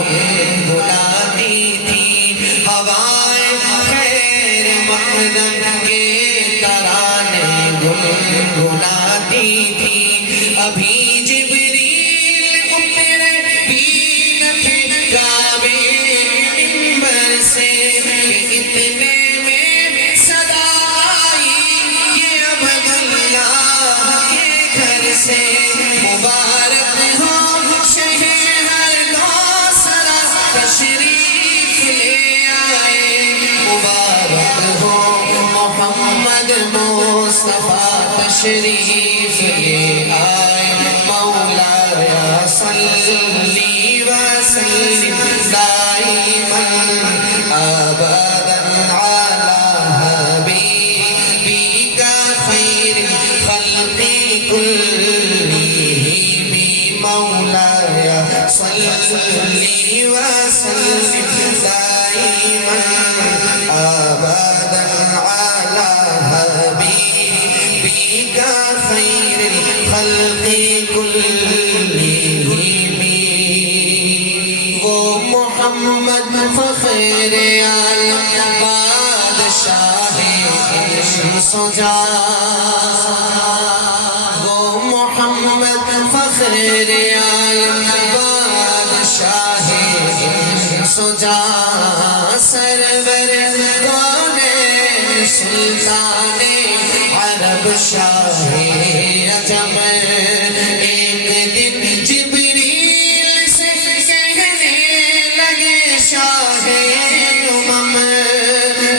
گنگناتی تھی ہوائیں خیر مقدم کے ترانے گنگناتی تھی ابھی جبریل اترے بھی نہ تھے کعبے منبر سے کہ اتنے میں صدا آئی یہ عبداللہ کے گھر سے مبارک ہو شہر ہر دوسرا تشریف لے آئے مبارک ہو محمد مصطفیٰ تشریف لے آئے مولایا صلی وسلم دائما ابدا علی حبیبک خیر الخلق كلهم مولایا صلی وسلم دائما ابدا علی حبیبک خیر الخلق كلهم وہ محمد فخر عالم بادشاہ انس و جان وہ محمد فخر عالم بادشاہ انس و جان سرور کونین سلطان عرب شاہ عجم ایک دن جبریل سے کہنے لگے شاہ امم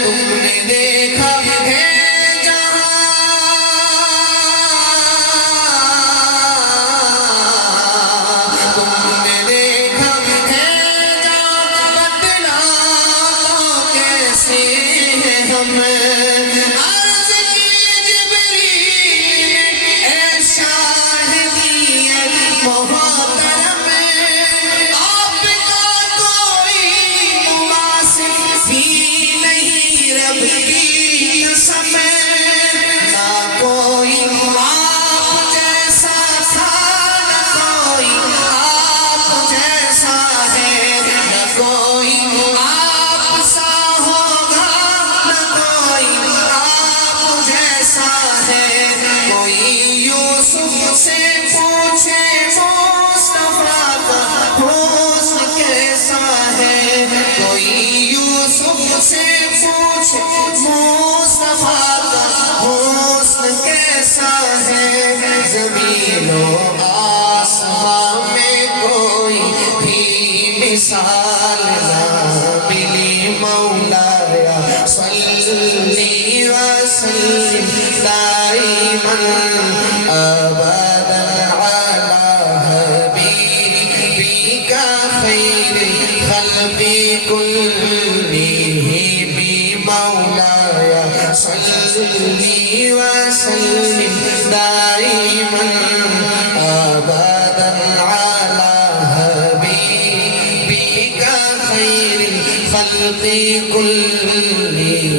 تم نے دیکھا ہے جہاں تم نے دیکھا ہے جہاں بدلاؤ کیسے ہیں ہم عرض کی جبریل اے شاہ دیت محترم آپ کا کوئی مماثل بھی نہیں رب کی قسم نہ کوئی آپ جیسا تھا نہ کوئی آپ جیسا ہے نہ کوئی آپ سا ہوگا نہ کوئی آپ جیسا ہے کوئی یوسف سے پوچھے مصطفیٰ کا حسن کیسا ہے کوئی یوسف سے پوچھے مصطفیٰ کا حسن کیسا ہے زمین و آسمان میں کوئی بھی مثال نہ ملی مولایا صلی وسلم دائما ابدا علی حبیبک خیر الخلق كلهم مولایا صلی وسلم دائما ابدا علی حبیبک خیر الخلق كلهم